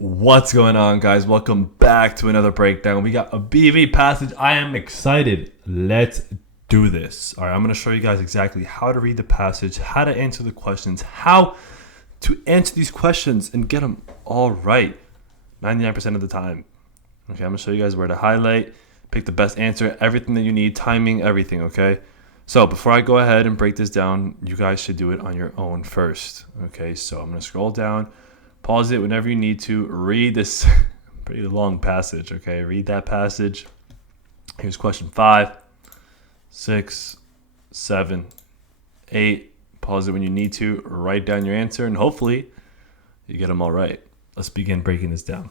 What's going on, guys? Welcome back to another breakdown. We got a BV passage. I am excited. Let's do this. All right, I'm going to show you guys exactly how to read the passage, how to answer the questions, how to answer these questions and get them all right 99% of the time. Okay, I'm going to show you guys where to highlight, pick the best answer, everything that you need, timing, everything, okay? So before I go ahead and break this down, you guys should do it on your own first. Okay, so I'm going to scroll down. Pause it whenever you need to. Read this pretty long passage, okay? Read that passage. Here's question 5, 6, 7, 8. Pause it when you need to. Write down your answer, and hopefully you get them all right. Let's begin breaking this down.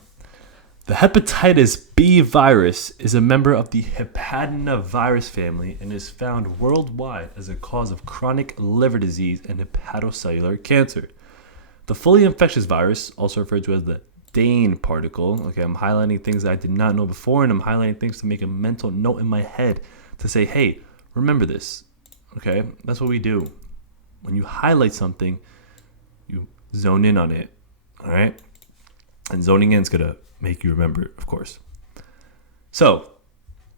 The hepatitis B virus is a member of the hepatinovirus family and is found worldwide as a cause of chronic liver disease and hepatocellular cancer. The fully infectious virus, also referred to as the Dane particle, okay, I'm highlighting things that I did not know before, and I'm highlighting things to make a mental note in my head to say, hey, remember this, okay? That's what we do. When you highlight something, you zone in on it, all right? And zoning in is going to make you remember it, of course. So,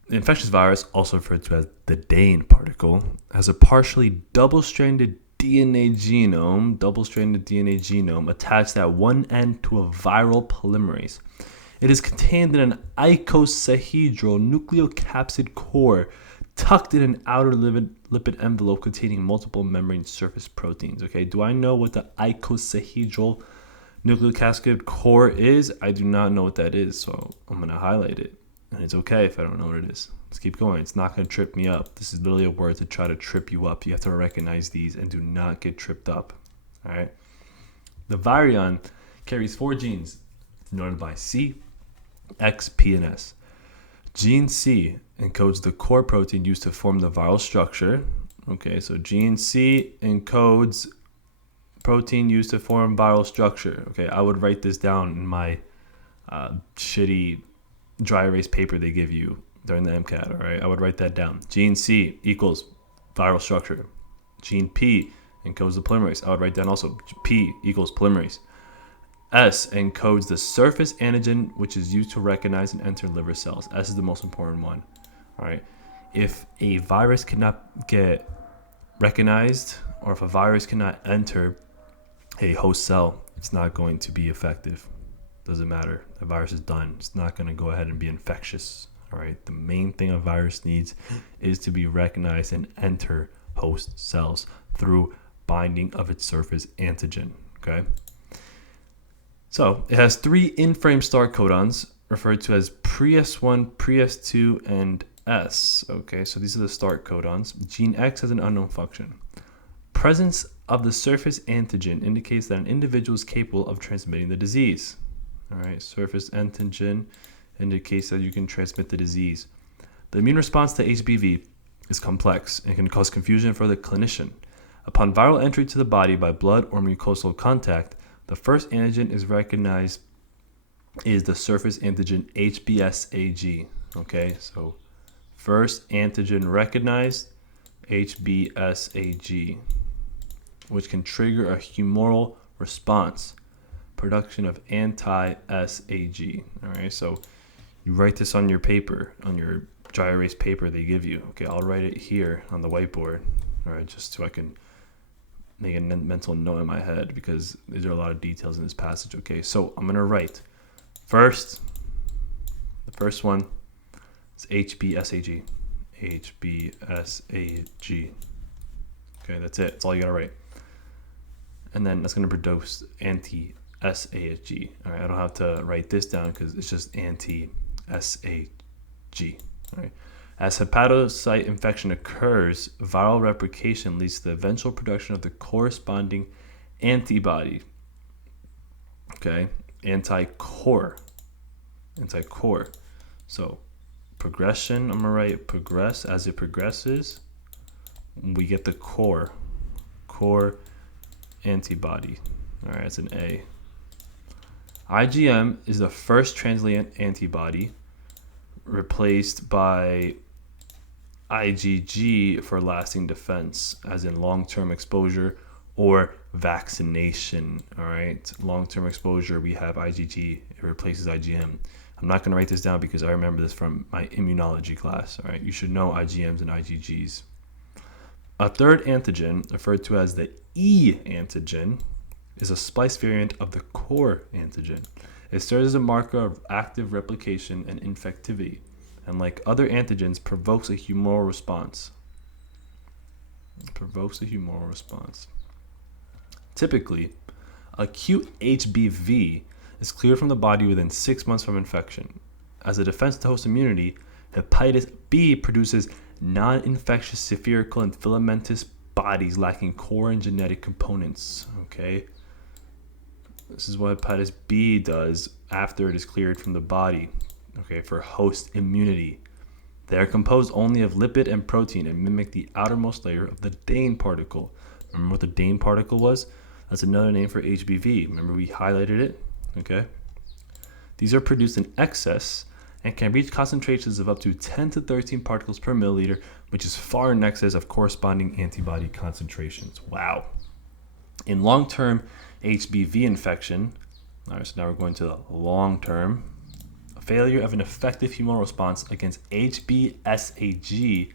the infectious virus, also referred to as the Dane particle, has a partially double-stranded DNA genome attached at one end to a viral polymerase. It is contained in an icosahedral nucleocapsid core tucked in an outer lipid envelope containing multiple membrane surface proteins. Okay, do I know what the icosahedral nucleocapsid core is? I do not know what that is, so I'm going to highlight it. And it's okay if I don't know what it is. Let's keep going. It's not going to trip me up. This is literally a word to try to trip you up. You have to recognize these and do not get tripped up. All right. The virion carries 4 genes denoted by C, X, P, and S. Gene C encodes the core protein used to form the viral structure. Okay, so gene C encodes protein used to form viral structure. Okay, I would write this down in my shitty dry erase paper they give you during the MCAT, all right? I would write that down. Gene C equals viral structure. Gene P encodes the polymerase. I would write down also P equals polymerase. S encodes the surface antigen, which is used to recognize and enter liver cells. S is the most important one, all right? If a virus cannot get recognized, or if a virus cannot enter a host cell, it's not going to be effective. Doesn't matter. The virus is done. It's not going to go ahead and be infectious. All right. The main thing a virus needs is to be recognized and enter host cells through binding of its surface antigen. Okay. So it has 3 in-frame start codons referred to as pre-S1, pre-S2, and S. Okay. So these are the start codons. Gene X has an unknown function. Presence of the surface antigen indicates that an individual is capable of transmitting the disease. All right, surface antigen indicates that you can transmit the disease. The immune response to HBV is complex and can cause confusion for the clinician. Upon viral entry to the body by blood or mucosal contact, the first antigen is recognized is the surface antigen HBsAg. Okay, so first antigen recognized, HBsAg, which can trigger a humoral response. Production of anti-SAG. All right, so you write this on your paper, on your dry erase paper they give you. Okay, I'll write it here on the whiteboard. All right, just so I can make a mental note in my head because there are a lot of details in this passage. Okay, so I'm gonna write first. The first one is HBsAg. HBsAg. Okay, that's it. That's all you gotta write. And then that's gonna produce anti-SAG. All right, I don't have to write this down because it's just anti-SAG. All right. As hepatocyte infection occurs, viral replication leads to the eventual production of the corresponding antibody. Okay, anti-core. So progression, I'm gonna write progress. As it progresses, we get the core antibody. All right, it's an A. IgM is the first transient antibody replaced by IgG for lasting defense, as in long-term exposure or vaccination. All right, long-term exposure, we have IgG, it replaces IgM. I'm not going to write this down because I remember this from my immunology class. All right, you should know IgMs and IgGs. A third antigen, referred to as the E antigen, is a splice variant of the core antigen. It serves as a marker of active replication and infectivity, and like other antigens, provokes a humoral response. Typically, acute HBV is cleared from the body within 6 months from infection. As a defense to host immunity, hepatitis B produces non-infectious spherical and filamentous bodies lacking core and genetic components. Okay, this is what hepatitis B does after it is cleared from the body. Okay, for host immunity. They are composed only of lipid and protein and mimic the outermost layer of the Dane particle. Remember what the Dane particle was? That's another name for HBV. Remember we highlighted it? Okay. These are produced in excess and can reach concentrations of up to 10 to 13 particles per milliliter, which is far in excess of corresponding antibody concentrations. Wow. In long-term HBV infection, all right, so now we're going to the long-term, failure of an effective humoral response against HBsAg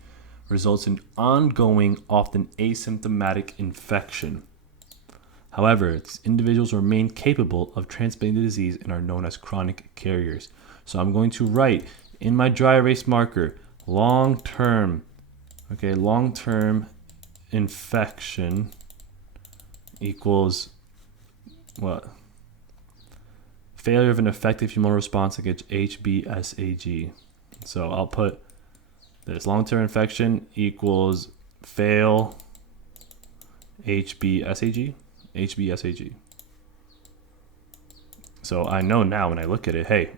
results in ongoing, often asymptomatic infection. However, these individuals remain capable of transmitting the disease and are known as chronic carriers. So I'm going to write in my dry erase marker, long-term infection equals what? Failure of an effective humoral response against HBsAg. So I'll put this, long-term infection equals fail HBsAg. So I know now when I look at it, hey,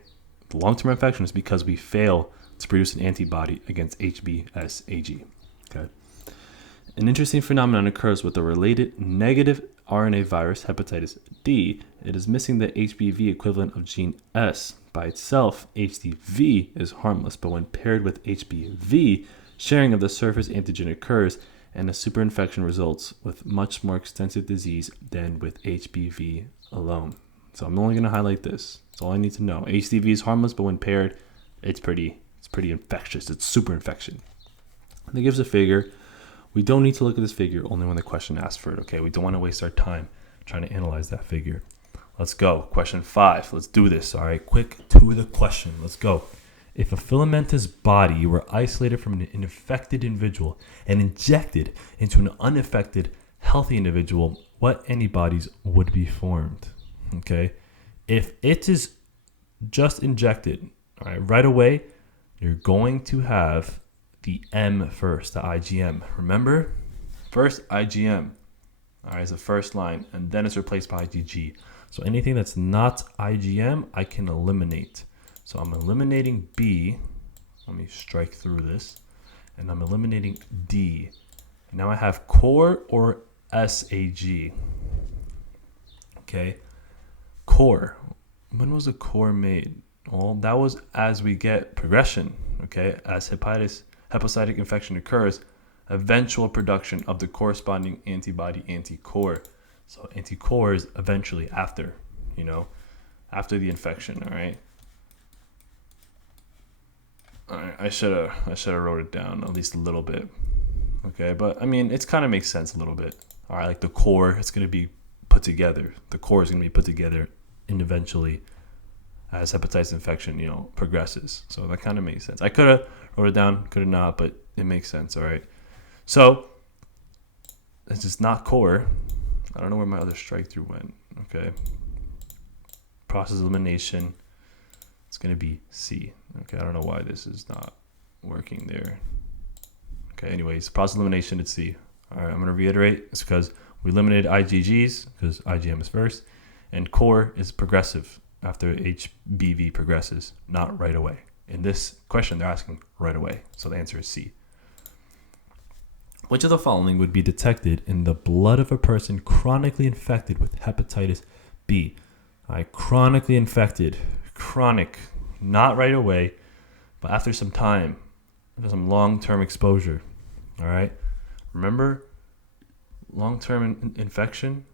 the long-term infection is because we fail to produce an antibody against HBsAg. Okay. An interesting phenomenon occurs with the related negative RNA virus hepatitis D. It is missing the HBV equivalent of gene S. By itself, HDV is harmless, but when paired with HBV, sharing of the surface antigen occurs, and a superinfection results with much more extensive disease than with HBV alone. So I'm only going to highlight this. That's all I need to know. HDV is harmless, but when paired, it's pretty infectious. It's super infection. And it gives a figure. We don't need to look at this figure only when the question asks for it, okay? We don't want to waste our time trying to analyze that figure. Let's go. Question 5. Let's do this, all right? Quick to the question. Let's go. If a filamentous body were isolated from an infected individual and injected into an unaffected, healthy individual, what antibodies would be formed? Okay? If it is just injected, all right, right away, you're going to have the M first, the IgM. Remember? First IgM, all right, is the first line, and then it's replaced by IgG. So anything that's not IgM, I can eliminate. So I'm eliminating B. Let me strike through this. And I'm eliminating D. Now I have core or SAG. Okay. Core. When was the core made? Well, that was as we get progression. Okay. As hepatocytic infection occurs, eventual production of the corresponding antibody anti-core. So anti-core is eventually after, after the infection. All right. All right, I should have wrote it down at least a little bit. Okay, but I mean, it's kind of makes sense a little bit. All right, like the core, it's going to be put together. The core is going to be put together and eventually as hepatitis infection, progresses. So that kind of makes sense. I could have wrote it down, could have not, but it makes sense. All right. So it's just not core. I don't know where my other strike through went. Okay. Process elimination. It's going to be C. Okay, I don't know why this is not working there. Okay, anyways, process elimination, it's C. All right, I'm going to reiterate. It's because we eliminated IgGs, because IgM is first, and core is progressive after HBV progresses, not right away. In this question, they're asking right away, so the answer is C. Which of the following would be detected in the blood of a person chronically infected with hepatitis B? All right, chronically infected. Chronic, not right away, but after some time, after some long-term exposure. All right, remember long-term infection,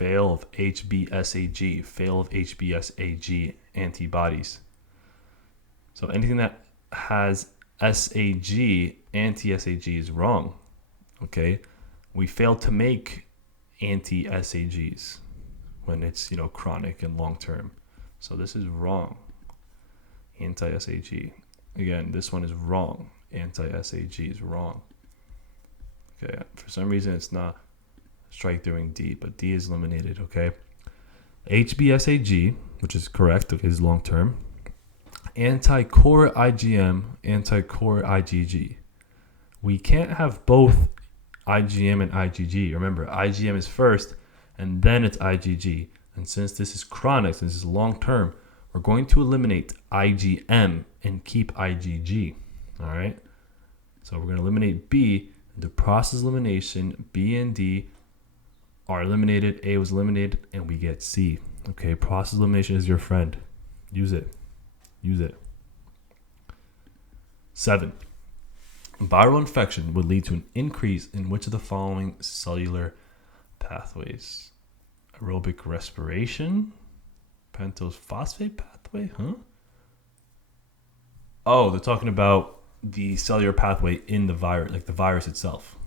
fail of HBsAg, fail of HBsAg antibodies. So anything that has SAG, anti-SAG is wrong. Okay, we fail to make anti-SAGs when it's chronic and long term. So this is wrong. Anti-SAG. Again, this one is wrong. Anti-SAG is wrong. Okay, for some reason it's not strike during D, but D is eliminated. Okay, HBsAg, which is correct, okay, is long term. Anti-core IgM, anti-core IgG. We can't have both IgM and IgG. Remember, IgM is first and then it's IgG. And since this is chronic, since this is long term, we're going to eliminate IgM and keep IgG. All right. So we're going to eliminate B. The process elimination, B and D are eliminated. A was eliminated and we get C. Okay. Process elimination is your friend. Use it. Use it. 7. Viral infection would lead to an increase in which of the following cellular pathways? Aerobic respiration? Pentose phosphate pathway? Oh, they're talking about the cellular pathway in the virus, like the virus itself.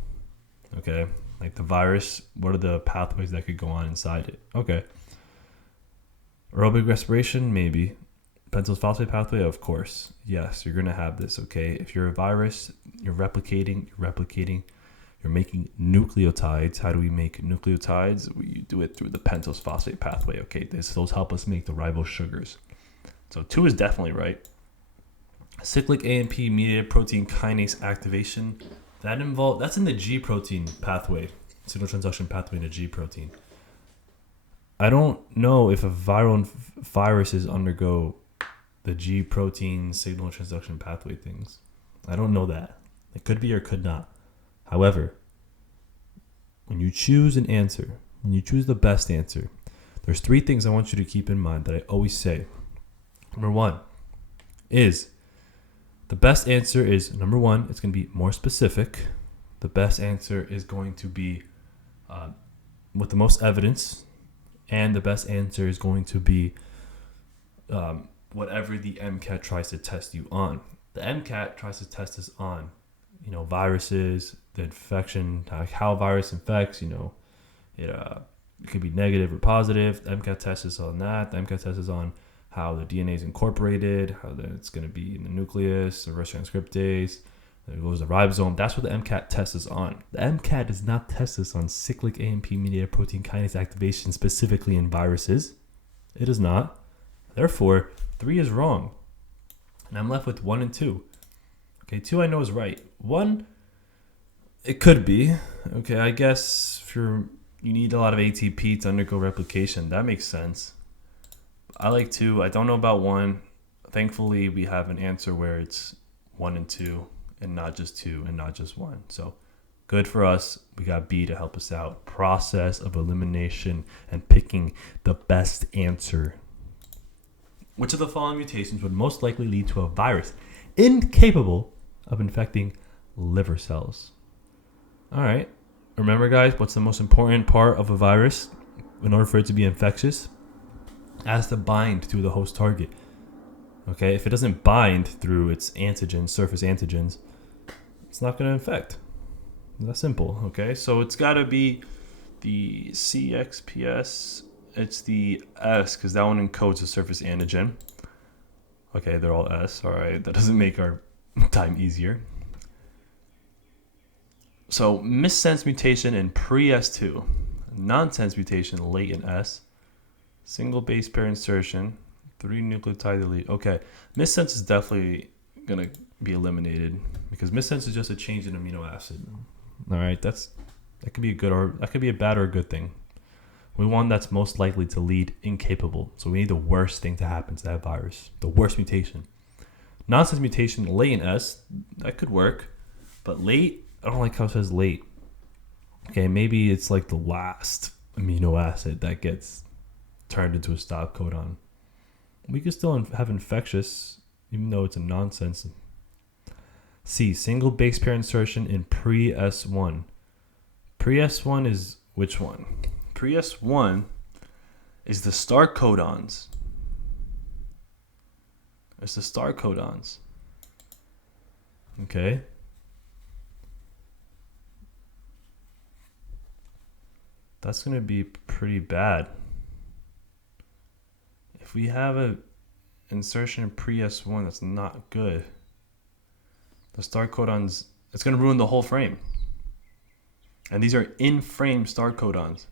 Okay? Like the virus, what are the pathways that could go on inside it? Okay. Aerobic respiration, maybe. Pentose phosphate pathway, of course. Yes, you're going to have this, okay? If you're a virus, you're replicating, you're making nucleotides. How do we make nucleotides? We do it through the pentose phosphate pathway, okay? Those help us make the ribose sugars. So 2 is definitely right. Cyclic AMP mediated protein kinase activation. That's in the G protein pathway, signal transduction pathway in the G protein. I don't know if viruses undergo the G protein signal transduction pathway things. I don't know that. It could be or could not. However, when you choose an answer, when you choose the best answer, there's 3 things I want you to keep in mind that I always say. Number 1 is the best answer is, number 1, it's going to be more specific. The best answer is going to be with the most evidence, and the best answer is going to be whatever the MCAT tries to test you on. The MCAT tries to test us on, viruses, the infection, how a virus infects, it could be negative or positive. The MCAT test is on that. The MCAT test is on how the DNA is incorporated, how it's going to be in the nucleus, the reverse transcriptase, it goes to the ribosome. That's what the MCAT test is on. The MCAT does not test us on cyclic AMP mediated protein kinase activation specifically in viruses. It is not. Therefore, 3 is wrong. And I'm left with 1 and 2. Okay, 2 I know is right. 1, it could be. Okay, I guess if you need a lot of ATP to undergo replication, that makes sense. I like 2. I don't know about 1. Thankfully, we have an answer where it's 1 and 2 and not just 2 and not just 1. So good for us. We got B to help us out. Process of elimination and picking the best answer. Which of the following mutations would most likely lead to a virus incapable of infecting liver cells? All right. Remember, guys, what's the most important part of a virus in order for it to be infectious? It has to bind to the host target. Okay, if it doesn't bind through its antigens, surface antigens, it's not going to infect. That's simple. Okay, so it's got to be the CXPS. It's the S because that one encodes the surface antigen. Okay, they're all S. All right, that doesn't make our time easier. So missense mutation in pre-S2, nonsense mutation late in S, single base pair insertion, 3 nucleotide delete. Okay, missense is definitely gonna be eliminated because missense is just a change in amino acid. All right, that could be a good or that could be a bad or a good thing. We want that's most likely to lead incapable. So we need the worst thing to happen to that virus, the worst mutation. Nonsense mutation late in S, that could work, but late, I don't like how it says late. Okay, maybe it's like the last amino acid that gets turned into a stop codon. We could still have infectious, even though it's a nonsense. C, single base pair insertion in pre-S1. Pre-S1 is which one? pre-S1 is the star codons. It's the star codons. Okay. That's going to be pretty bad. If we have a insertion in pre-S1 that's not good, the star codons, it's going to ruin the whole frame. And these are in-frame star codons.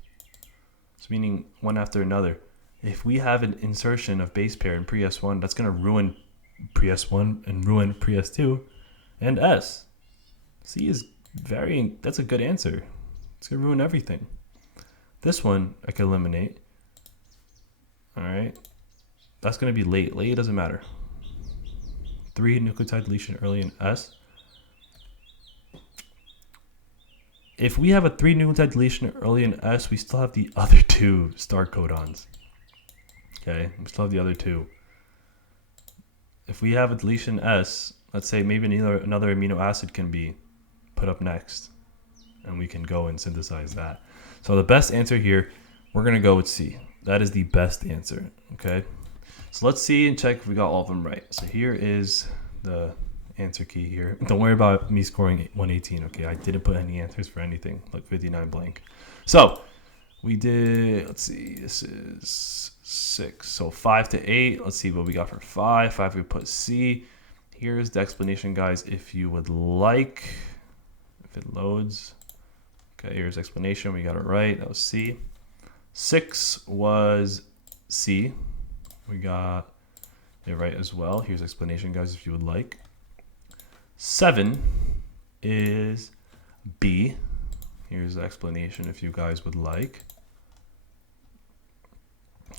So meaning one after another. If we have an insertion of base pair in pre-S1, that's going to ruin pre-S1 and ruin pre-S2 and S. C is that's a good answer. It's going to ruin everything. This one I can eliminate. All right. That's going to be late. Late doesn't matter. 3 nucleotide deletion early in S. If we have a 3 nucleotide deletion early in S, we still have the other 2 star codons. Okay, we still have the other 2. If we have a deletion S, let's say maybe another amino acid can be put up next, and we can go and synthesize that. So the best answer here, we're going to go with C. That is the best answer, okay? So let's see and check if we got all of them right. So here is the answer key here. Don't worry about me scoring 118, okay? I didn't put any answers for anything, like 59 blank. So we did, let's see, this is 6. So 5 to 8. Let's see what we got for 5. 5, we put C. Here's the explanation, guys, if you would like, if it loads. Okay, here's explanation. We got it right. That was C. 6 was C. We got it right as well. Here's explanation, guys, if you would like. 7 is B. Here's the explanation if you guys would like.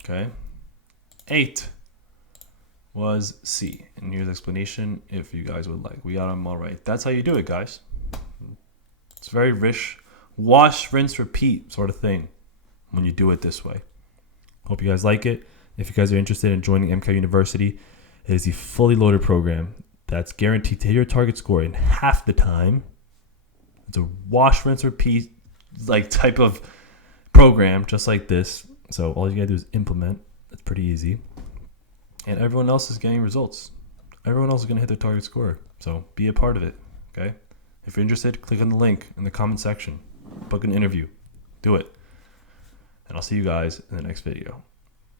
Okay. 8 was C. And here's the explanation if you guys would like. We got them all right. That's how you do it, guys. It's very rich. Wash, rinse, repeat sort of thing when you do it this way. Hope you guys like it. If you guys are interested in joining MCAT University, it is a fully loaded program that's guaranteed to hit your target score in half the time. It's a wash, rinse, repeat like type of program, just like this. So all you gotta do is implement. It's pretty easy. And everyone else is getting results. Everyone else is gonna hit their target score. So be a part of it, okay? If you're interested, click on the link in the comment section. Book an interview. Do it. And I'll see you guys in the next video.